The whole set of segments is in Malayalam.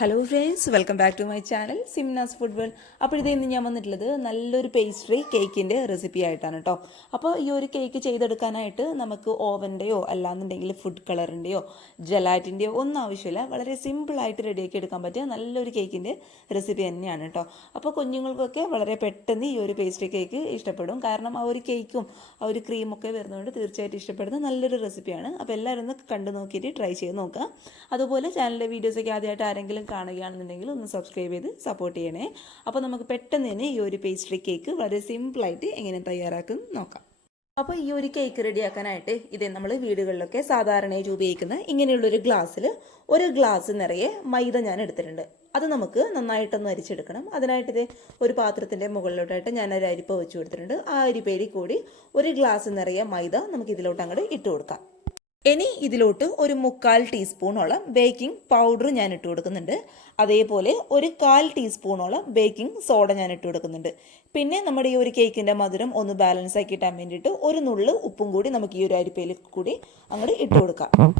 Hello friends, welcome back to my channel Simna's food world. അപ്പോൾ ഇന്ന് ഞാൻ വന്നിട്ടുള്ളത് നല്ലൊരു പേസ്ട്രി കേക്കിൻ്റെ റെസിപ്പി ആയിട്ടാണ് കേട്ടോ. അപ്പോൾ ഈ ഒരു കേക്ക് ചെയ്തെടുക്കാനായിട്ട് നമുക്ക് ഓവൻ്റെയോ അല്ലാന്നുണ്ടെങ്കിൽ ഫുഡ് കളറിൻ്റെയോ ജലാറ്റിൻ്റെയോ ഒന്നും ആവശ്യമില്ല. വളരെ സിമ്പിളായിട്ട് റെഡിയാക്കി എടുക്കാൻ പറ്റിയ നല്ലൊരു കേക്കിൻ്റെ റെസിപ്പി തന്നെയാണ് കേട്ടോ. അപ്പോൾ കുഞ്ഞുങ്ങൾക്കൊക്കെ വളരെ പെട്ടെന്ന് ഈ ഒരു പേസ്ട്രി കേക്ക് ഇഷ്ടപ്പെടും. കാരണം ആ ഒരു കേക്കും ആ ഒരു ക്രീമൊക്കെ വരുന്നതുകൊണ്ട് തീർച്ചയായിട്ടും ഇഷ്ടപ്പെടുന്ന നല്ലൊരു റെസിപ്പിയാണ്. അപ്പോൾ എല്ലാവരും ഒന്ന് കണ്ടു നോക്കിയിട്ട് ട്രൈ ചെയ്ത് നോക്കുക. അതുപോലെ ചാനലിലെ വീഡിയോസൊക്കെ ആദ്യമായിട്ട് ആരെങ്കിലും കാണുകയാണെന്നുണ്ടെങ്കിൽ ഒന്ന് സബ്സ്ക്രൈബ് ചെയ്ത് സപ്പോർട്ട് ചെയ്യണേ. അപ്പോൾ നമുക്ക് പെട്ടെന്ന് തന്നെ ഈ ഒരു പേസ്ട്രി കേക്ക് വളരെ സിമ്പിളായിട്ട് എങ്ങനെ തയ്യാറാക്കും നോക്കാം. അപ്പോൾ ഈ ഒരു കേക്ക് റെഡിയാക്കാനായിട്ട് ഇതേ നമ്മൾ വീടുകളിലൊക്കെ സാധാരണയായി ഉപയോഗിക്കുന്ന ഇങ്ങനെയുള്ളൊരു ഗ്ലാസ്സിൽ ഒരു ഗ്ലാസ് നിറയെ മൈദ ഞാൻ എടുത്തിട്ടുണ്ട്. അത് നമുക്ക് നന്നായിട്ടൊന്ന് അരിച്ചെടുക്കണം. അതിനായിട്ട് ഇതേ ഒരു പാത്രത്തിൻ്റെ മുകളിലോട്ടായിട്ട് ഞാൻ ഒരു അരിപ്പ വെച്ച് കൊടുത്തിട്ടുണ്ട്. ആ അരിപ്പയിൽ കൂടി ഒരു ഗ്ലാസ് നിറയെ മൈദ നമുക്ക് ഇതിലോട്ട് അങ്ങോട്ട് ഇട്ട് കൊടുക്കാം. ഇനി ഇതിലോട്ട് ഒരു 1/4 ടീസ്പൂണോളം ബേക്കിംഗ് പൗഡർ ഞാൻ ഇട്ട് കൊടുക്കുന്നുണ്ട്. അതേപോലെ ഒരു 1/4 ടീസ്പൂണോളം ബേക്കിംഗ് സോഡ ഞാൻ ഇട്ട് കൊടുക്കുന്നുണ്ട്. പിന്നെ നമ്മുടെ ഈ ഒരു കേക്കിൻ്റെ മധുരം ഒന്ന് ബാലൻസ് ആക്കി ഇട്ടാൻ വേണ്ടിയിട്ട് ഒരു നുള്ള് ഉപ്പും കൂടി നമുക്ക് ഈ ഒരു അരിപ്പയിൽ കൂടി അങ്ങോട്ട് ഇട്ട് കൊടുക്കാം.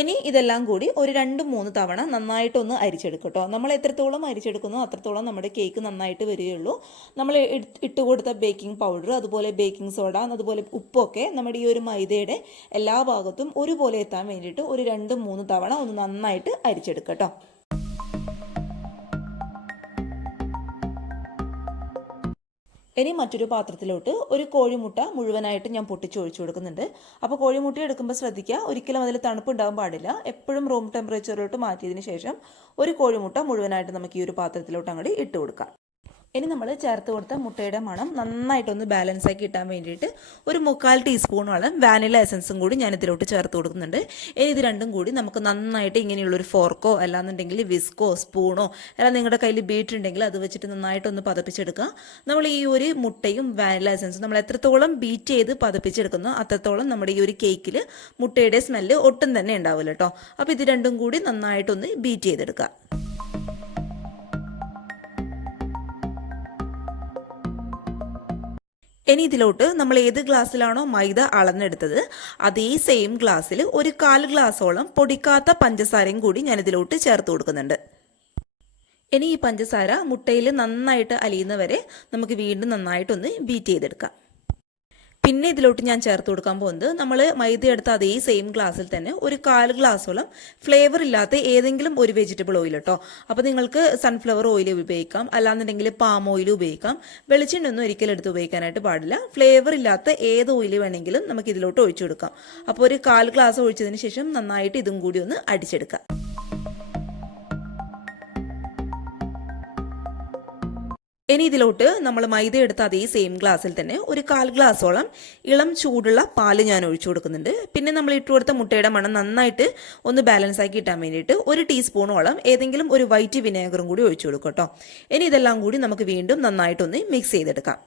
ഇനി ഇതെല്ലാം കൂടി ഒരു 2-3 തവണ നന്നായിട്ടൊന്ന് അരിച്ചെടുക്കും കേട്ടോ. നമ്മൾ എത്രത്തോളം അരിച്ചെടുക്കുന്നോ അത്രത്തോളം നമ്മുടെ കേക്ക് നന്നായിട്ട് വരികയുള്ളൂ. നമ്മൾ ഇട്ട് കൊടുത്ത ബേക്കിംഗ് പൗഡർ, അതുപോലെ ബേക്കിംഗ് സോഡ, അതുപോലെ ഉപ്പൊക്കെ നമ്മുടെ ഈ ഒരു മൈദയുടെ എല്ലാ ഭാഗത്തും ഒരുപോലെ എത്താൻ വേണ്ടിയിട്ട് ഒരു 2-3 തവണ ഒന്ന് നന്നായിട്ട് അരിച്ചെടുക്കാം കേട്ടോ. ഇനി മറ്റൊരു പാത്രത്തിലോട്ട് ഒരു കോഴിമുട്ട മുഴുവനായിട്ട് ഞാൻ പൊട്ടിച്ചൊഴിച്ചു കൊടുക്കുന്നുണ്ട്. അപ്പോൾ കോഴിമുട്ട എടുക്കുമ്പോൾ ശ്രദ്ധിക്കുക, ഒരിക്കലും അതിൽ തണുപ്പ് ഉണ്ടാകാൻ പാടില്ല. എപ്പോഴും റൂം ടെമ്പറേച്ചറിലോട്ട് മാറ്റിയതിന് ശേഷം ഒരു കോഴിമുട്ട മുഴുവനായിട്ട് നമുക്ക് ഈ ഒരു പാത്രത്തിലോട്ട് അങ്ങോട്ട് ഇട്ട് കൊടുക്കാം. ഇനി നമ്മൾ ചേർത്ത് കൊടുത്ത മുട്ടയുടെ മണം നന്നായിട്ടൊന്ന് ബാലൻസ് ആക്കി ഇട്ടാൻ വേണ്ടിയിട്ട് ഒരു 1/4 ടീസ്പൂണോളം വാനില എസൻസും കൂടി ഞാൻ ഇതിലോട്ട് ചേർത്ത് കൊടുക്കുന്നുണ്ട്. ഇനി ഇത് രണ്ടും കൂടി നമുക്ക് നന്നായിട്ട് ഇങ്ങനെയുള്ളൊരു ഫോർക്കോ അല്ലാന്നുണ്ടെങ്കിൽ വിസ്കോ സ്പൂണോ അല്ല നിങ്ങളുടെ കയ്യിൽ ബീറ്റ് ഉണ്ടെങ്കിൽ അത് വെച്ചിട്ട് നന്നായിട്ടൊന്ന് പതപ്പിച്ചെടുക്കുക. നമ്മൾ ഈ ഒരു മുട്ടയും വാനില എസൻസും നമ്മൾ എത്രത്തോളം ബീറ്റ് ചെയ്ത് പതപ്പിച്ചെടുക്കുന്നോ അത്രത്തോളം നമ്മുടെ ഈ ഒരു കേക്കിൽ മുട്ടയുടെ സ്മെല്ല് ഒട്ടും തന്നെ ഉണ്ടാവില്ല കേട്ടോ. അപ്പോൾ ഇത് രണ്ടും കൂടി നന്നായിട്ടൊന്ന് ബീറ്റ് ചെയ്തെടുക്കുക. ഇനി ഇതിലോട്ട് നമ്മൾ ഏത് ഗ്ലാസ്സിലാണോ മൈദ അളന്നെടുത്തത് അതേ സെയിം ഗ്ലാസ്സിൽ ഒരു 1/4 ഗ്ലാസോളം പൊടിക്കാത്ത പഞ്ചസാരയും കൂടി ഞാൻ ഇതിലോട്ട് ചേർത്ത് കൊടുക്കുന്നുണ്ട്. ഇനി ഈ പഞ്ചസാര മുട്ടയിൽ നന്നായിട്ട് അലിയുന്നവരെ നമുക്ക് വീണ്ടും നന്നായിട്ടൊന്ന് ബീറ്റ് ചെയ്തെടുക്കാം. പിന്നെ ഇതിലോട്ട് ഞാൻ ചേർത്ത് കൊടുക്കാൻ പോകുന്നത് നമ്മൾ മൈദ എടുത്ത അതേ സെയിം ഗ്ലാസ്സിൽ തന്നെ ഒരു 1/4 ഗ്ലാസോളം ഫ്ലേവർ ഇല്ലാത്ത ഏതെങ്കിലും ഒരു വെജിറ്റബിൾ ഓയിൽ കേട്ടോ. അപ്പോൾ നിങ്ങൾക്ക് സൺഫ്ലവർ ഓയിൽ ഉപയോഗിക്കാം, അല്ലാന്നുണ്ടെങ്കിൽ പാം ഓയിൽ ഉപയോഗിക്കാം. വെളിച്ചെണ്ണ ഒന്നും ഒരിക്കലും എടുത്ത് ഉപയോഗിക്കാനായിട്ട് പാടില്ല. ഫ്ലേവർ ഇല്ലാത്ത ഏത് ഓയിൽ വേണമെങ്കിലും നമുക്ക് ഇതിലോട്ട് ഒഴിച്ചു കൊടുക്കാം. അപ്പോൾ ഒരു 1/4 ഗ്ലാസ് ഒഴിച്ചതിന് ശേഷം നന്നായിട്ട് ഇതും കൂടി ഒന്ന് അടിച്ചെടുക്കാം. ഇനി ഇതിലോട്ട് നമ്മൾ മൈദ എടുത്ത അതേ സെയിം ഗ്ലാസ്സിൽ തന്നെ ഒരു 1/4 ഗ്ലാസോളം ഇളം ചൂടുള്ള പാല് ഞാൻ ഒഴിച്ചു കൊടുക്കുന്നുണ്ട്. പിന്നെ നമ്മൾ ഇട്ട് കൊടുത്ത മുട്ടയുടെ മണം നന്നായിട്ട് ഒന്ന് ബാലൻസ് ആക്കി ഇട്ടാൻ വേണ്ടിയിട്ട് ഒരു ടീസ്പൂണോളം ഏതെങ്കിലും ഒരു വൈറ്റ് വിനേഗറും കൂടി ഒഴിച്ചു കൊടുക്കും കേട്ടോ. ഇനി ഇതെല്ലാം കൂടി നമുക്ക് വീണ്ടും നന്നായിട്ടൊന്ന് മിക്സ് ചെയ്തെടുക്കാം.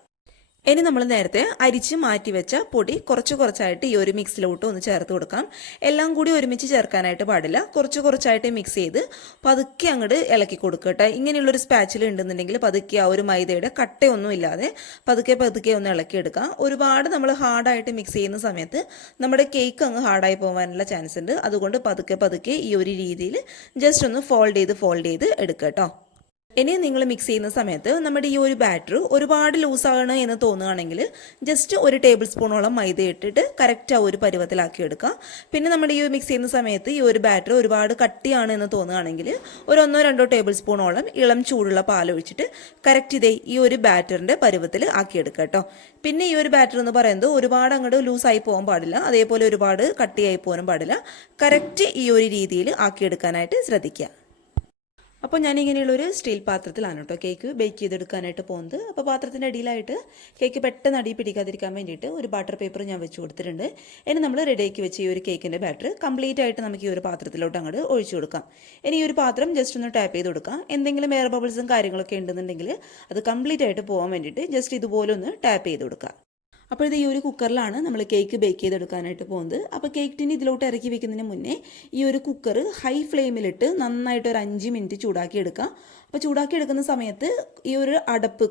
ഇനി നമ്മൾ നേരത്തെ അരിച്ച് മാറ്റി വെച്ച പൊടി കുറച്ചായിട്ട് ഈ ഒരു മിക്സിലോട്ട് ഒന്ന് ചേർത്ത് കൊടുക്കാം. എല്ലാം കൂടി ഒരുമിച്ച് ചേർക്കാനായിട്ട് പാടില്ല. കുറച്ചായിട്ട് മിക്സ് ചെയ്ത് പതുക്കെ അങ്ങോട്ട് ഇളക്കി കൊടുക്കട്ടെ. ഇങ്ങനെയുള്ളൊരു സ്പാച്ചിൽ ഉണ്ടെന്നുണ്ടെങ്കിൽ പതുക്കെ ആ ഒരു മൈദയുടെ കട്ടയൊന്നും ഇല്ലാതെ പതുക്കെ ഒന്ന് ഇളക്കിയെടുക്കാം. ഒരുപാട് നമ്മൾ ഹാർഡായിട്ട് മിക്സ് ചെയ്യുന്ന സമയത്ത് നമ്മുടെ കേക്ക് അങ്ങ് ഹാർഡായി പോകാനുള്ള ചാൻസ് ഉണ്ട്. അതുകൊണ്ട് പതുക്കെ ഈ ഒരു രീതിയിൽ ജസ്റ്റ് ഒന്ന് ഫോൾഡ് ചെയ്ത് എടുക്കുക കേട്ടോ. ഇനി നിങ്ങൾ മിക്സ് ചെയ്യുന്ന സമയത്ത് നമ്മുടെ ഈ ഒരു ബാറ്റർ ഒരുപാട് ലൂസാണ് എന്ന് തോന്നുകയാണെങ്കിൽ ജസ്റ്റ് ഒരു ടേബിൾ സ്പൂണോളം മൈദ ഇട്ടിട്ട് കറക്റ്റ് ആ ഒരു പരുവത്തിലാക്കി എടുക്കുക. പിന്നെ നമ്മുടെ ഈ മിക്സ് ചെയ്യുന്ന സമയത്ത് ഈ ഒരു ബാറ്റർ ഒരുപാട് കട്ടിയാണ് എന്ന് തോന്നുകയാണെങ്കിൽ ഒരു 1-2 ടേബിൾ സ്പൂണോളം ഇളം ചൂടുള്ള പാലൊഴിച്ചിട്ട് കറക്റ്റ് ഇതേ ഈ ഒരു ബാറ്ററിൻ്റെ പരുവത്തിൽ ആക്കിയെടുക്കുക കേട്ടോ. പിന്നെ ഈ ഒരു ബാറ്റർ എന്ന് പറയുന്നത് ഒരുപാട് അങ്ങോട്ട് ലൂസായി പോകാൻ പാടില്ല, അതേപോലെ ഒരുപാട് കട്ടിയായി പോകാനും പാടില്ല. കറക്റ്റ് ഈ ഒരു രീതിയിൽ ആക്കിയെടുക്കാനായിട്ട് ശ്രദ്ധിക്കുക. അപ്പോൾ ഞാനിങ്ങനെയുള്ളൊരു സ്റ്റീൽ പാത്രത്തിലാണ് കേട്ടോ കേക്ക് ബേക്ക് ചെയ്തെടുക്കാനായിട്ട് പോകുന്നത്. അപ്പോൾ പാത്രത്തിൻ്റെ അടിയിലായിട്ട് കേക്ക് പെട്ടെന്ന് അടി പിടിക്കാതിരിക്കാൻ വേണ്ടിയിട്ട് ഒരു ബട്ടർ പേപ്പർ ഞാൻ വെച്ച് കൊടുത്തിട്ടുണ്ട്. ഇനി നമ്മൾ റെഡിയാക്കി വെച്ച് ഈ ഒരു കേക്കിൻ്റെ ബാറ്റർ കംപ്ലീറ്റ് ആയിട്ട് നമുക്ക് ഈ ഒരു പാത്രത്തിലോട്ട് അങ്ങോട്ട് ഒഴിച്ചു കൊടുക്കാം. ഇനി ഈ ഒരു പാത്രം ജസ്റ്റ് ഒന്ന് ടാപ്പ് ചെയ്ത് കൊടുക്കാം. എന്തെങ്കിലും എയർ ബബിൾസും കാര്യങ്ങളൊക്കെ ഉണ്ടെന്നുണ്ടെങ്കിൽ അത് കംപ്ലീറ്റ് ആയിട്ട് പോകാൻ വേണ്ടിയിട്ട് ജസ്റ്റ് ഇതുപോലെ ഒന്ന് ടാപ്പ് ചെയ്ത് കൊടുക്കുക. അപ്പോൾ ഇത് ഈ ഒരു കുക്കറിലാണ് നമ്മൾ കേക്ക് ബേക്ക് ചെയ്തെടുക്കാനായിട്ട് പോകുന്നത്. അപ്പോൾ കേക്ക് ടിന് ഇതിലോട്ട് ഇറക്കി വെക്കുന്നതിന് മുന്നേ ഈ ഒരു കുക്കർ ഹൈ ഫ്ലെയിമിലിട്ട് നന്നായിട്ട് ഒരു 5 മിനിറ്റ് ചൂടാക്കി എടുക്കുക. അപ്പോൾ ചൂടാക്കി എടുക്കുന്ന സമയത്ത് ഈ ഒരു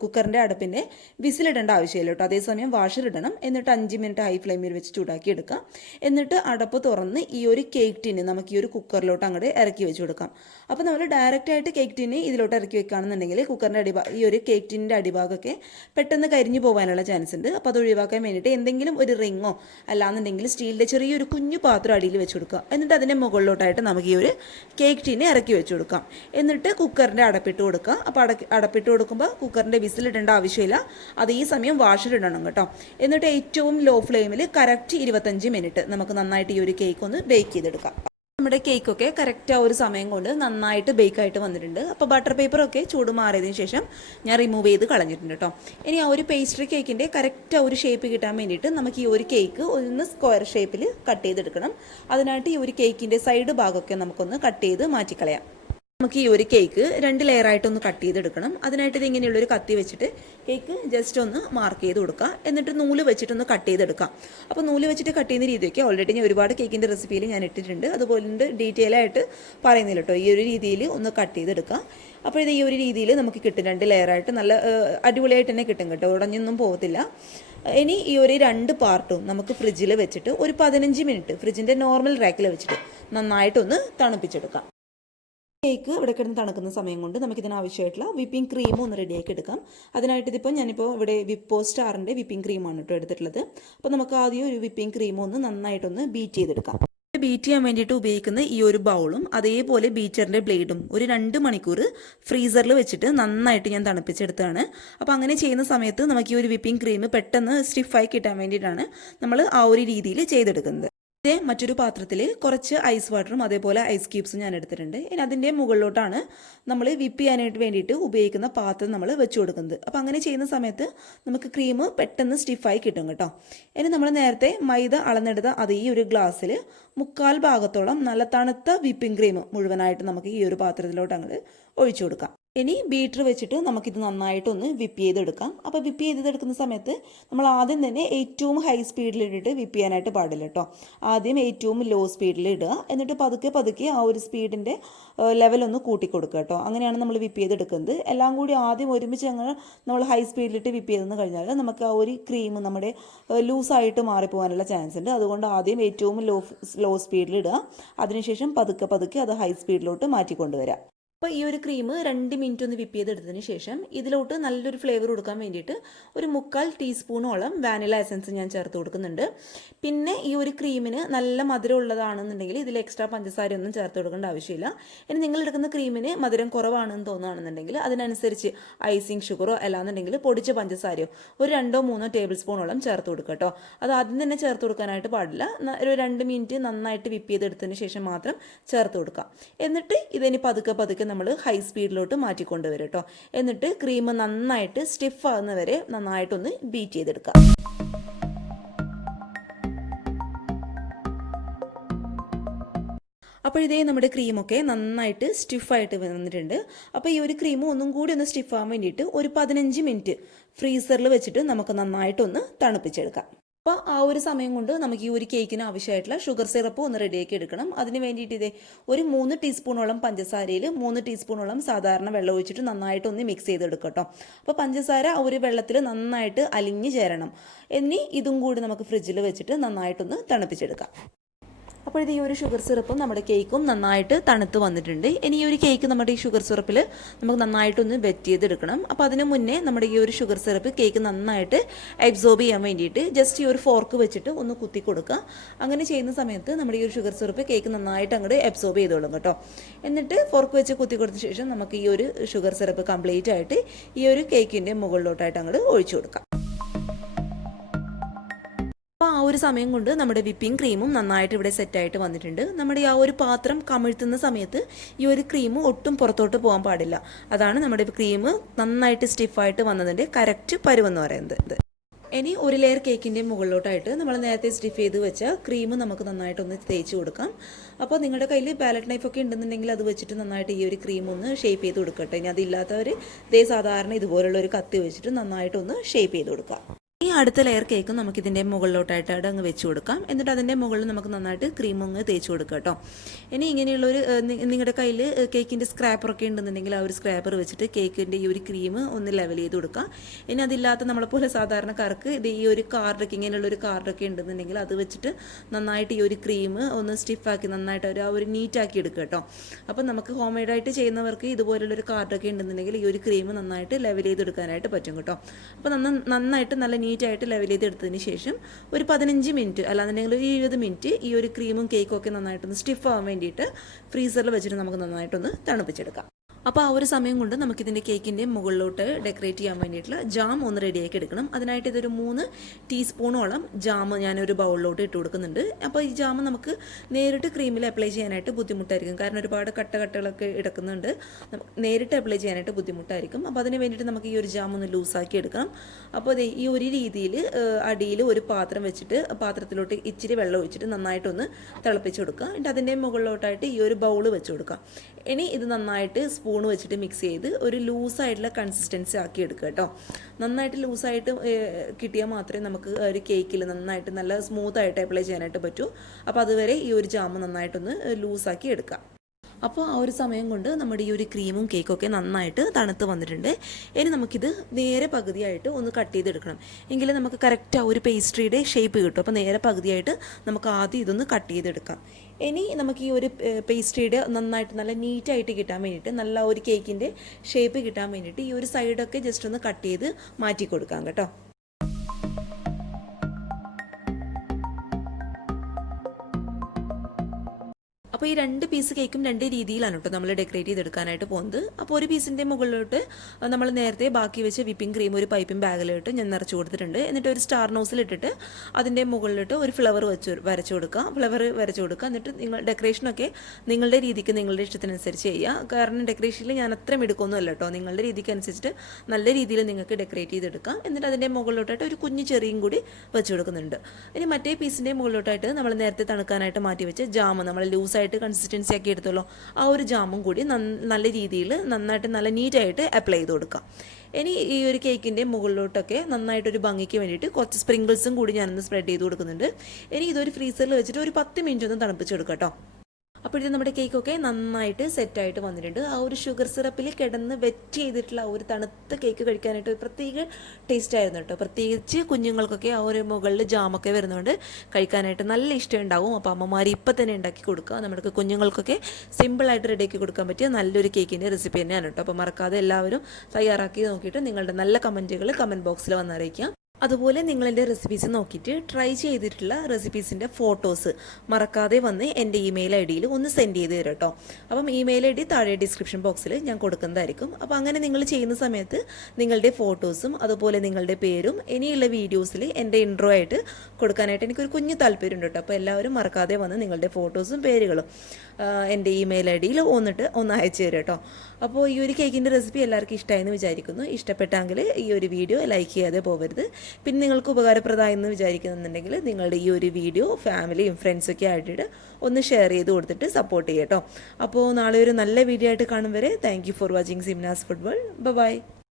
കുക്കറിൻ്റെ അടപ്പിൻ്റെ വിസിലിടേണ്ട ആവശ്യമില്ല കേട്ടോ. അതേസമയം വാഷറിടണം. എന്നിട്ട് 5 മിനിറ്റ് ഹൈ ഫ്ലെയിമിൽ വെച്ച് ചൂടാക്കി എടുക്കാം. എന്നിട്ട് അടപ്പ് തുറന്ന് ഈ ഒരു കേക്ക് ടിന് നമുക്ക് ഈ ഒരു കുക്കറിലോട്ട് അങ്ങോട്ട് ഇറക്കി വെച്ച് കൊടുക്കാം. അപ്പോൾ നമ്മൾ ഡയറക്റ്റായിട്ട് കേക്ക് ടിന് ഇതിലോട്ട് ഇറക്കി വെക്കുകയാണെന്നുണ്ടെങ്കിൽ കുക്കറിൻ്റെ ഈ ഒരു കേക്ക് ടിൻ്റെ അടിഭാഗമൊക്കെ പെട്ടെന്ന് കരിഞ്ഞു പോകാനുള്ള ചാൻസ് ഉണ്ട്. അപ്പോൾ അത് ഒഴിവാക്കാൻ വേണ്ടിയിട്ട് എന്തെങ്കിലും ഒരു റിങ്ങോ അല്ലാന്നുണ്ടെങ്കിൽ സ്റ്റീലിൻ്റെ ചെറിയൊരു കുഞ്ഞു പാത്രം അടിയിൽ വെച്ച് കൊടുക്കുക. എന്നിട്ട് അതിൻ്റെ മുകളിലോട്ടായിട്ട് നമുക്ക് ഈ ഒരു കേക്ക് ടിന് ഇറക്കി വെച്ച് കൊടുക്കാം. എന്നിട്ട് കുക്കറിൻ്റെ അടപ്പിട്ട് കൊടുക്കുക. അപ്പോൾ അടപ്പിട്ട് കൊടുക്കുമ്പോൾ കുക്കറിൻ്റെ വിസിലിടേണ്ട ആവശ്യമില്ല. അത് ഈ സമയം വാഷറിടണം കേട്ടോ. എന്നിട്ട് ഏറ്റവും ലോ ഫ്ലെയിമിൽ കറക്റ്റ് 25 മിനിറ്റ് നമുക്ക് നന്നായിട്ട് ഈ ഒരു കേക്ക് ഒന്ന് ബേക്ക് ചെയ്തെടുക്കാം. നമ്മുടെ കേക്കൊക്കെ കറക്റ്റ് ആ ഒരു സമയം കൊണ്ട് നന്നായിട്ട് ബേക്കായിട്ട് വന്നിട്ടുണ്ട്. അപ്പോൾ ബട്ടർ പേപ്പറൊക്കെ ചൂട് മാറിയതിന് ശേഷം ഞാൻ റിമൂവ് ചെയ്ത് കളഞ്ഞിട്ടുണ്ട് കേട്ടോ. ഇനി ആ ഒരു പേസ്ട്രി കേക്കിൻ്റെ കറക്റ്റ് ആ ഒരു ഷേപ്പ് കിട്ടാൻ വേണ്ടിയിട്ട് നമുക്ക് ഈ ഒരു കേക്ക് ഒന്ന് സ്ക്വയർ ഷേപ്പിൽ കട്ട് ചെയ്തെടുക്കണം. അതിനായിട്ട് ഈ ഒരു കേക്കിൻ്റെ സൈഡ് ഭാഗമൊക്കെ നമുക്കൊന്ന് കട്ട് ചെയ്ത് മാറ്റിക്കളയാം. നമുക്ക് ഈ ഒരു കേക്ക് 2 ലെയറായിട്ടൊന്ന് കട്ട് ചെയ്തെടുക്കണം. അതിനായിട്ട് ഇത് ഇങ്ങനെയുള്ളൊരു കത്തി വെച്ചിട്ട് കേക്ക് ജസ്റ്റ് ഒന്ന് മാർക്ക് ചെയ്ത് കൊടുക്കുക. എന്നിട്ട് നൂല് വെച്ചിട്ടൊന്ന് കട്ട് ചെയ്തെടുക്കാം. അപ്പോൾ നൂല് വെച്ചിട്ട് കട്ട് ചെയ്യുന്ന രീതിയൊക്കെ ഓൾറെഡി ഞാൻ ഒരുപാട് കേക്കിൻ്റെ റെസിപ്പിയിൽ ഞാൻ ഇട്ടിട്ടുണ്ട്. അതുപോലെ ഡീറ്റെയിൽ ആയിട്ട് പറയുന്നില്ല കേട്ടോ. ഈ ഒരു രീതിയിൽ ഒന്ന് കട്ട് ചെയ്തെടുക്കുക. അപ്പോൾ ഇത് ഈ ഒരു രീതിയിൽ നമുക്ക് കിട്ടും. 2 ലെയറായിട്ട് നല്ല അടിപൊളിയായിട്ട് തന്നെ കിട്ടും കേട്ടോ. ഉടഞ്ഞൊന്നും പോകത്തില്ല. ഇനി ഈ ഒരു 2 പാർട്ടും നമുക്ക് ഫ്രിഡ്ജിൽ വെച്ചിട്ട് ഒരു 15 മിനിറ്റ് ഫ്രിഡ്ജിൻ്റെ നോർമൽ റാക്കിൽ വെച്ചിട്ട് നന്നായിട്ടൊന്ന് തണുപ്പിച്ചെടുക്കാം. കേക്ക് ഇവിടെ കിടന്ന് തണുക്കുന്ന സമയം കൊണ്ട് നമുക്കിതിനാവശ്യമായിട്ടുള്ള വിപ്പിംഗ് ക്രീം ഒന്ന് റെഡിയാക്കി എടുക്കാം. അതിനായിട്ട് ഞാനിപ്പോൾ ഇവിടെ വിപ്പോ സ്റ്റാറിൻ്റെ വിപ്പിംഗ് ക്രീമാണ് കേട്ടോ എടുത്തിട്ടുള്ളത്. അപ്പോൾ നമുക്ക് ആദ്യം ഒരു വിപ്പിംഗ് ക്രീം ഒന്ന് നന്നായിട്ടൊന്ന് ബീറ്റ് ചെയ്തെടുക്കാം. ബീറ്റ് ചെയ്യാൻ വേണ്ടിയിട്ട് ഉപയോഗിക്കുന്ന ഈ ഒരു ബൗളും അതേപോലെ ബീറ്ററിൻ്റെ ബ്ലേഡും ഒരു 2 മണിക്കൂർ ഫ്രീസറിൽ വെച്ചിട്ട് നന്നായിട്ട് ഞാൻ തണുപ്പിച്ചെടുത്തതാണ്. അപ്പോൾ അങ്ങനെ ചെയ്യുന്ന സമയത്ത് നമുക്ക് ഈ ഒരു വിപ്പിംഗ് ക്രീം പെട്ടെന്ന് സ്റ്റിഫായി കിട്ടാൻ വേണ്ടിയിട്ടാണ് നമ്മൾ ആ ഒരു രീതിയിൽ ചെയ്തെടുക്കുന്നത്. മറ്റൊരു പാത്രത്തിൽ കുറച്ച് ഐസ് വാട്ടറും അതേപോലെ ഐസ് ക്യൂബ്സും ഞാൻ എടുത്തിട്ടുണ്ട്. ഇനി അതിൻ്റെ മുകളിലോട്ടാണ് നമ്മൾ വിപ്പ് ചെയ്യാനായിട്ട് വേണ്ടിയിട്ട് ഉപയോഗിക്കുന്ന പാത്രം നമ്മൾ വെച്ച് കൊടുക്കുന്നത്. അപ്പോൾ അങ്ങനെ ചെയ്യുന്ന സമയത്ത് നമുക്ക് ക്രീം പെട്ടെന്ന് സ്റ്റിഫായി കിട്ടും കേട്ടോ. ഇനി നമ്മൾ നേരത്തെ മൈദ അളന്നെടുത്ത അതേ ഒരു ഗ്ലാസ്സിൽ 3/4 ഭാഗത്തോളം നല്ല തണുത്ത വിപ്പിംഗ് ക്രീം മുഴുവനായിട്ട് നമുക്ക് ഈ ഒരു പാത്രത്തിലോട്ട് അങ്ങോട്ട് ഒഴിച്ചു കൊടുക്കാം. ഇനി ബീറ്റർ വെച്ചിട്ട് നമുക്കിത് നന്നായിട്ടൊന്ന് വിപ്പ് ചെയ്തെടുക്കാം. അപ്പോൾ വിപ്പ് ചെയ്തെടുക്കുന്ന സമയത്ത് നമ്മൾ ആദ്യം തന്നെ ഏറ്റവും ഹൈ സ്പീഡിലിട്ടിട്ട് വിപ്പ് ചെയ്യാനായിട്ട് പാടില്ല കേട്ടോ. ആദ്യം ഏറ്റവും ലോ സ്പീഡിൽ ഇടുക. എന്നിട്ട് പതുക്കെ ആ ഒരു സ്പീഡിൻ്റെ ലെവലൊന്ന് കൂട്ടിക്കൊടുക്കുക കേട്ടോ. അങ്ങനെയാണ് നമ്മൾ വിപ്പ് ചെയ്തെടുക്കുന്നത്. എല്ലാം കൂടി ആദ്യം ഒരുമിച്ച് നമ്മൾ ഹൈ സ്പീഡിലിട്ട് വിപ്പ് ചെയ്തെന്ന് കഴിഞ്ഞാൽ നമുക്ക് ആ ഒരു ക്രീം നമ്മുടെ ലൂസായിട്ട് മാറിപ്പോകാനുള്ള ചാൻസ് ഉണ്ട്. അതുകൊണ്ട് ആദ്യം ഏറ്റവും ലോ സ്പീഡിലിടുക. അതിനുശേഷം പതുക്കെ അത് ഹൈ സ്പീഡിലോട്ട് മാറ്റിക്കൊണ്ടുവരാം. അപ്പോൾ ഈ ഒരു ക്രീം 2 മിനിറ്റ് ഒന്ന് വിപ്പ് ചെയ്തെടുത്തതിന് ശേഷം ഇതിലോട്ട് നല്ലൊരു ഫ്ലേവർ കൊടുക്കാൻ വേണ്ടിയിട്ട് ഒരു 3/4 ടീസ്പൂണോളം വാനില എസൻസ് ഞാൻ ചേർത്ത് കൊടുക്കുന്നുണ്ട്. പിന്നെ ഈ ഒരു ക്രീമിന് നല്ല മധുരം ഉള്ളതാണെന്നുണ്ടെങ്കിൽ ഇതിൽ എക്സ്ട്രാ പഞ്ചസാരയൊന്നും ചേർത്ത് കൊടുക്കേണ്ട ആവശ്യമില്ല. ഇനി നിങ്ങൾ എടുക്കുന്ന ക്രീമിന് മധുരം കുറവാണെന്ന് തോന്നുകയാണെന്നുണ്ടെങ്കിൽ അതിനനുസരിച്ച് ഐസിങ് ഷുഗറോ അല്ലാന്നുണ്ടെങ്കിൽ പൊടിച്ച പഞ്ചസാരയോ ഒരു 2-3 ടേബിൾ സ്പൂണോളം ചേർത്ത് കൊടുക്കുക കേട്ടോ. അത് ആദ്യം തന്നെ ചേർത്ത് കൊടുക്കാനായിട്ട് പാടില്ല. ഒരു 2 മിനിറ്റ് നന്നായിട്ട് വിപ്പ് ചെയ്തെടുത്തതിന് ശേഷം മാത്രം ചേർത്ത് കൊടുക്കുക. എന്നിട്ട് ഇതിനി പതുക്കെ നമ്മൾ ഹൈ സ്പീഡിലോട്ട് മാറ്റിക്കൊണ്ടുവരും കേട്ടോ. എന്നിട്ട് ക്രീം നന്നായിട്ട് സ്റ്റിഫ് ആകുന്നവരെ നന്നായിട്ടൊന്ന് ബീറ്റ് ചെയ്തെടുക്കാം. അപ്പോൾ ഇതേ നമ്മുടെ ക്രീമൊക്കെ നന്നായിട്ട് സ്റ്റിഫായിട്ട് വന്നിട്ടുണ്ട്. അപ്പോൾ ഈ ഒരു ക്രീം ഒന്നും കൂടി ഒന്ന് സ്റ്റിഫാകാൻ വേണ്ടിയിട്ട് ഒരു 15 മിനിറ്റ് ഫ്രീസറിൽ വെച്ചിട്ട് നമുക്ക് നന്നായിട്ടൊന്ന് തണുപ്പിച്ചെടുക്കാം. അപ്പോൾ ആ ഒരു സമയം കൊണ്ട് നമുക്ക് ഈ ഒരു കേക്കിന് ആവശ്യമായിട്ടുള്ള ഷുഗർ സിറപ്പ് ഒന്ന് റെഡിയാക്കി എടുക്കണം. അതിന് വേണ്ടിയിട്ട് ഒരു 3 ടീസ്പൂണോളം പഞ്ചസാരയിൽ 3 ടീസ്പൂണോളം സാധാരണ വെള്ളം ഒഴിച്ചിട്ട് നന്നായിട്ടൊന്ന് മിക്സ് ചെയ്തെടുക്കുക കേട്ടോ. അപ്പോൾ പഞ്ചസാര ആ ഒരു വെള്ളത്തിൽ നന്നായിട്ട് അലിഞ്ഞ് ചേരണം. ഇനി ഇതും കൂടി നമുക്ക് ഫ്രിഡ്ജിൽ വെച്ചിട്ട് നന്നായിട്ടൊന്ന് തണുപ്പിച്ചെടുക്കാം. അപ്പോൾ ഇത് ഈ ഒരു ഷുഗർ സിറപ്പും നമ്മുടെ കേക്കും നന്നായിട്ട് തണുത്ത് വന്നിട്ടുണ്ട്. ഇനി ഈ ഒരു കേക്ക് നമ്മുടെ ഈ ഷുഗർ സിറപ്പിൽ നമുക്ക് നന്നായിട്ടൊന്ന് വെറ്റ് ചെയ്തെടുക്കണം. അപ്പോൾ അതിന് മുന്നേ നമ്മുടെ ഈ ഒരു ഷുഗർ സിറപ്പ് കേക്ക് നന്നായിട്ട് അബ്സോർബ് ചെയ്യാൻ വേണ്ടിയിട്ട് ജസ്റ്റ് ഈ ഒരു ഫോർക്ക് വെച്ചിട്ട് ഒന്ന് കുത്തി കൊടുക്കുക. അങ്ങനെ ചെയ്യുന്ന സമയത്ത് നമ്മുടെ ഈ ഒരു ഷുഗർ സിറപ്പ് കേക്ക് നന്നായിട്ട് അങ്ങോട്ട് അബ്സോർബ് ചെയ്തോളും കേട്ടോ. എന്നിട്ട് ഫോർക്ക് വെച്ച് കുത്തി കൊടുത്ത ശേഷം നമുക്ക് ഈ ഒരു ഷുഗർ സിറപ്പ് കംപ്ലീറ്റ് ആയിട്ട് ഈ ഒരു കേക്കിൻ്റെ മുകളിലോട്ടായിട്ട് അങ്ങോട്ട് ഒഴിച്ചു കൊടുക്കാം. അപ്പോൾ ആ ഒരു സമയം കൊണ്ട് നമ്മുടെ വിപ്പിംഗ് ക്രീമും നന്നായിട്ട് ഇവിടെ സെറ്റായിട്ട് വന്നിട്ടുണ്ട്. നമ്മുടെ ആ ഒരു പാത്രം കമിഴ്ത്തുന്ന സമയത്ത് ഈ ഒരു ക്രീം ഒട്ടും പുറത്തോട്ട് പോകാൻ പാടില്ല. അതാണ് നമ്മുടെ ക്രീം നന്നായിട്ട് സ്റ്റിഫായിട്ട് വന്നതിൻ്റെ കറക്റ്റ് പരുവെന്ന് പറയുന്നത്. ഇനി ഒരു ലെയർ കേക്കിൻ്റെ മുകളിലോട്ടായിട്ട് നമ്മൾ നേരത്തെ സ്റ്റിഫ് ചെയ്ത് വെച്ച ക്രീം നമുക്ക് നന്നായിട്ടൊന്ന് തേച്ച് കൊടുക്കാം. അപ്പോൾ നിങ്ങളുടെ കയ്യിൽ പാലറ്റ് നൈഫൊക്കെ ഉണ്ടെന്നുണ്ടെങ്കിൽ അത് വെച്ചിട്ട് നന്നായിട്ട് ഈ ഒരു ക്രീം ഒന്ന് ഷേപ്പ് ചെയ്ത് കൊടുക്കട്ടെ. ഇനി അതില്ലാത്തവർ സാധാരണ ഇതുപോലുള്ള ഒരു കത്തി വെച്ചിട്ട് നന്നായിട്ടൊന്ന് ഷേപ്പ് ചെയ്ത് കൊടുക്കുക. ഈ അടുത്ത ലെയർ കേക്ക് നമുക്ക് ഇതിൻ്റെ മുകളിലോട്ടായിട്ട് അങ്ങ് വെച്ച് കൊടുക്കാം. എന്നിട്ട് അതിൻ്റെ മുകളിൽ നമുക്ക് നന്നായിട്ട് ക്രീം അങ്ങ് തേച്ച് കൊടുക്കാം കേട്ടോ. ഇനി ഇങ്ങനെയുള്ളൊരു നിങ്ങളുടെ കയ്യിൽ കേക്കിൻ്റെ സ്ക്രാപ്പറൊക്കെ ഉണ്ടെന്നുണ്ടെങ്കിൽ ആ ഒരു സ്ക്രാപ്പർ വെച്ചിട്ട് കേക്കിൻ്റെ ഈ ഒരു ക്രീം ഒന്ന് ലെവൽ ചെയ്ത് കൊടുക്കാം. ഇനി അതില്ലാത്ത നമ്മളെപ്പോലെ സാധാരണക്കാർക്ക് ഇത് ഈ ഒരു കാർഡൊക്കെ ഇങ്ങനെയുള്ളൊരു കാർഡൊക്കെ ഉണ്ടെന്നുണ്ടെങ്കിൽ അത് വെച്ചിട്ട് നന്നായിട്ട് ഈ ഒരു ക്രീം ഒന്ന് സ്റ്റിഫാക്കി നന്നായിട്ട് ആ ഒരു നീറ്റാക്കി എടുക്കുക കേട്ടോ. അപ്പം നമുക്ക് ഹോം മെയ്ഡായിട്ട് ചെയ്യുന്നവർക്ക് ഇതുപോലുള്ളൊരു കാർഡൊക്കെ ഉണ്ടെന്നുണ്ടെങ്കിൽ ഈ ഒരു ക്രീം നന്നായിട്ട് ലെവൽ ചെയ്തെടുക്കാനായിട്ട് പറ്റും കേട്ടോ. അപ്പോൾ നന്നായിട്ട് നല്ല നീറ്റായിട്ട് ലെവൽ ചെയ്തെടുത്തതിന് ശേഷം ഒരു 15 മിനിറ്റ് അല്ലാന്നുണ്ടെങ്കിൽ ഒരു 20 മിനിറ്റ് ഈ ഒരു ക്രീമും കേക്കും ഒക്കെ നന്നായിട്ടൊന്ന് സ്റ്റിഫ് ആവാൻ വേണ്ടിയിട്ട് ഫ്രീസറിൽ വെച്ചിട്ട് നമുക്ക് നന്നായിട്ടൊന്ന് തണുപ്പിച്ചെടുക്കാം. അപ്പോൾ ആ ഒരു സമയം കൊണ്ട് നമുക്കിതിൻ്റെ കേക്കിൻ്റെ മുകളിലോട്ട് ഡെക്കറേറ്റ് ചെയ്യാൻ വേണ്ടിയിട്ടുള്ള ജാം ഒന്ന് റെഡിയാക്കി എടുക്കണം. അതിനായിട്ട് ഇതൊരു 3 ടീസ്പൂണോളം ജാം ഞാനൊരു ബൗളിലോട്ട് ഇട്ട് കൊടുക്കുന്നുണ്ട്. അപ്പോൾ ഈ ജാം നമുക്ക് നേരിട്ട് ക്രീമിൽ അപ്ലൈ ചെയ്യാനായിട്ട് ബുദ്ധിമുട്ടായിരിക്കും. കാരണം ഒരുപാട് കട്ടകളൊക്കെ എടുക്കുന്നുണ്ട്. നേരിട്ട് അപ്ലൈ ചെയ്യാനായിട്ട് ബുദ്ധിമുട്ടായിരിക്കും. അപ്പോൾ അതിന് വേണ്ടിയിട്ട് നമുക്ക് ഈ ഒരു ജാം ഒന്ന് ലൂസാക്കി എടുക്കണം. അപ്പോൾ ഈ ഒരു രീതിയിൽ അടിയിൽ ഒരു പാത്രം വെച്ചിട്ട് പാത്രത്തിലോട്ട് ഇച്ചിരി വെള്ളം ഒഴിച്ചിട്ട് നന്നായിട്ടൊന്ന് തിളപ്പിച്ച് കൊടുക്കുക. എന്നിട്ട് അതിൻ്റെ മുകളിലോട്ടായിട്ട് ഈ ഒരു ബൗൾ വെച്ച് കൊടുക്കുക. ഇനി ഇത് നന്നായിട്ട് സ്പൂൺ വെച്ചിട്ട് മിക്സ് ചെയ്ത് ഒരു ലൂസായിട്ടുള്ള കൺസിസ്റ്റൻസി ആക്കി എടുക്കുക കേട്ടോ. നന്നായിട്ട് ലൂസായിട്ട് കിട്ടിയാൽ മാത്രമേ നമുക്ക് ഒരു കേക്കിൽ നന്നായിട്ട് നല്ല സ്മൂത്തായിട്ട് അപ്ലൈ ചെയ്യാനായിട്ട് പറ്റൂ. അപ്പോൾ അതുവരെ ഈ ഒരു ജാം നന്നായിട്ടൊന്ന് ലൂസാക്കി എടുക്കാം. അപ്പോൾ ആ ഒരു സമയം കൊണ്ട് നമ്മുടെ ഈ ഒരു ക്രീമും കേക്കൊക്കെ നന്നായിട്ട് തണുത്ത് വന്നിട്ടുണ്ട്. ഇനി നമുക്കിത് നേരെ പകുതിയായിട്ട് ഒന്ന് കട്ട് ചെയ്തെടുക്കണം. എങ്കിലും നമുക്ക് കറക്റ്റ് ആ ഒരു പേസ്ട്രിയുടെ ഷേപ്പ് കിട്ടും. അപ്പോൾ നേരെ പകുതിയായിട്ട് നമുക്ക് ആദ്യം ഇതൊന്ന് കട്ട് ചെയ്തെടുക്കാം. ഇനി നമുക്ക് ഈ ഒരു പേസ്ട്രിയുടെ നന്നായിട്ട് നല്ല നീറ്റായിട്ട് കിട്ടാൻ വേണ്ടിയിട്ട് നല്ല ഒരു കേക്കിൻ്റെ ഷേപ്പ് കിട്ടാൻ വേണ്ടിയിട്ട് ഈ ഒരു സൈഡൊക്കെ ജസ്റ്റ് ഒന്ന് കട്ട് ചെയ്ത് മാറ്റി കൊടുക്കാം കേട്ടോ. അപ്പോൾ ഈ 2 പീസ് കേക്കും 2 രീതിയിലാണ് കേട്ടോ നമ്മൾ ഡെക്കറേറ്റ് ചെയ്തെടുക്കാനായിട്ട് പോകുന്നത്. അപ്പോൾ ഒരു പീസിൻ്റെ മുകളിലോട്ട് നമ്മൾ നേരത്തെ ബാക്കി വെച്ച് വിപ്പിംഗ് ക്രീം ഒരു പൈപ്പിംഗ് ബാഗിലോട്ട് ഞാൻ നിറച്ച് കൊടുത്തിട്ടുണ്ട്. എന്നിട്ട് ഒരു സ്റ്റാർ നോസിലിട്ടിട്ട് അതിൻ്റെ മുകളിലിട്ട് ഒരു ഫ്ലവർ വരച്ചു കൊടുക്കുക. എന്നിട്ട് നിങ്ങൾ ഡെക്കറേഷനൊക്കെ നിങ്ങളുടെ രീതിക്ക് നിങ്ങളുടെ ഇഷ്ടത്തിനനുസരിച്ച് ചെയ്യുക. കാരണം ഡെക്കറേഷനിൽ ഞാൻ അത്രയും എടുക്കൊന്നുമല്ല കേട്ടോ. നിങ്ങളുടെ രീതിക്ക് അനുസരിച്ചിട്ട് നല്ല രീതിയിൽ നിങ്ങൾക്ക് ഡെക്കറേറ്റ് ചെയ്തെടുക്കാം. എന്നിട്ട് അതിൻ്റെ മുകളിലോട്ടായിട്ട് ഒരു കുഞ്ഞു ചെറിയും കൂടി വെച്ച് കൊടുക്കുന്നുണ്ട്. ഇനി മറ്റേ പീസിൻ്റെ മുകളിലോട്ടായിട്ട് നമ്മൾ നേരത്തെ തണുക്കാനായിട്ട് മാറ്റി വെച്ച് ജാം നമ്മൾ ലൂസായിട്ട് കൺസിസ്റ്റൻസി ആക്കി എടുത്തല്ലോ, ആ ഒരു ജാമും കൂടി നല്ല രീതിയിൽ നന്നായിട്ട് നല്ല നീറ്റായിട്ട് അപ്ലൈ ചെയ്ത് കൊടുക്കാം. ഇനി ഈ ഒരു കേക്കിൻ്റെ മുകളിലോട്ടൊക്കെ നന്നായിട്ടൊരു ഭംഗിക്ക് വേണ്ടിയിട്ട് കുറച്ച് സ്പ്രിങ്കിൾസും കൂടി ഞാനൊന്ന് സ്പ്രെഡ് ചെയ്ത് കൊടുക്കുന്നുണ്ട്. ഇനി ഇതൊരു ഫ്രീസറിൽ വെച്ചിട്ട് ഒരു 10 മിനിറ്റ് ഒന്ന് തണുപ്പിച്ചെടുക്കാം കേട്ടോ. അപ്പോൾ ഇത് നമ്മുടെ കേക്കൊക്കെ നന്നായിട്ട് സെറ്റായിട്ട് വന്നിട്ടുണ്ട്. ആ ഒരു ഷുഗർ സിറപ്പിൽ കിടന്ന് വെറ്റ് ചെയ്തിട്ടുള്ള ആ ഒരു തണുത്ത കേക്ക് കഴിക്കാനായിട്ട് ഒരു പ്രത്യേക ടേസ്റ്റ് ആയിരുന്നു കേട്ടോ. പ്രത്യേകിച്ച് കുഞ്ഞുങ്ങൾക്കൊക്കെ ആ ഒരു മുകളിൽ ജാമൊക്കെ വരുന്നതുകൊണ്ട് കഴിക്കാനായിട്ട് നല്ല ഇഷ്ടം ഉണ്ടാവും. അപ്പോൾ അമ്മമാർ ഇപ്പം തന്നെ ഉണ്ടാക്കി കൊടുക്കുക. നമ്മുടെ കുഞ്ഞുങ്ങൾക്കൊക്കെ സിമ്പിളായിട്ട് റെഡിയാക്കി കൊടുക്കാൻ പറ്റിയ നല്ലൊരു കേക്കിൻ്റെ റെസിപ്പി തന്നെയാണ് കേട്ടോ. അപ്പോൾ മറക്കാതെ എല്ലാവരും തയ്യാറാക്കി നോക്കിയിട്ട് നിങ്ങളുടെ നല്ല കമൻറ്റുകൾ കമൻറ്റ് ബോക്സിൽ വന്നറിയിക്കാം. അതുപോലെ നിങ്ങളെൻ്റെ റെസിപ്പീസ് നോക്കിയിട്ട് ട്രൈ ചെയ്തിട്ടുള്ള റെസിപ്പീസിൻ്റെ ഫോട്ടോസ് മറക്കാതെ വന്ന് എൻ്റെ ഇമെയിൽ ഐ ഡിയിൽ ഒന്ന് സെൻഡ് ചെയ്ത് തരാം കേട്ടോ. അപ്പം ഇമെയിൽ ഐ ഡി താഴെ ഡിസ്ക്രിപ്ഷൻ ബോക്സിൽ ഞാൻ കൊടുക്കുന്നതായിരിക്കും. അപ്പോൾ അങ്ങനെ നിങ്ങൾ ചെയ്യുന്ന സമയത്ത് നിങ്ങളുടെ ഫോട്ടോസും അതുപോലെ നിങ്ങളുടെ പേരും ഇനിയുള്ള വീഡിയോസിൽ എൻ്റെ ഇൻട്രോ ആയിട്ട് കൊടുക്കാനായിട്ട് എനിക്കൊരു കുഞ്ഞു താല്പര്യമുണ്ട് കേട്ടോ. അപ്പോൾ എല്ലാവരും മറക്കാതെ വന്ന് നിങ്ങളുടെ ഫോട്ടോസും പേരുകളും എൻ്റെ ഇമെയിൽ ഐ ഡിയിൽ ഒന്ന് അയച്ചു തരാം കേട്ടോ. അപ്പോൾ ഈ ഒരു കേക്കിൻ്റെ റെസിപ്പി എല്ലാവർക്കും ഇഷ്ടമായെന്ന് വിചാരിക്കുന്നു. ഇഷ്ടപ്പെട്ടെങ്കിൽ ഈ ഒരു വീഡിയോ ലൈക്ക് ചെയ്യാതെ പോകരുത്. പിന്നെ നിങ്ങൾക്ക് ഉപകാരപ്രദമായെന്ന് വിചാരിക്കുന്നുണ്ടെങ്കിൽ നിങ്ങളുടെ ഈ ഒരു വീഡിയോ ഫാമിലിയും ഫ്രണ്ട്സൊക്കെ ആയിട്ട് ഒന്ന് ഷെയർ ചെയ്ത് കൊടുത്തിട്ട് സപ്പോർട്ട് ചെയ്യാം കേട്ടോ. അപ്പോൾ നാളെ ഒരു നല്ല വീഡിയോ ആയിട്ട് കാണും വരെ thank you for watching Simna's food world. By.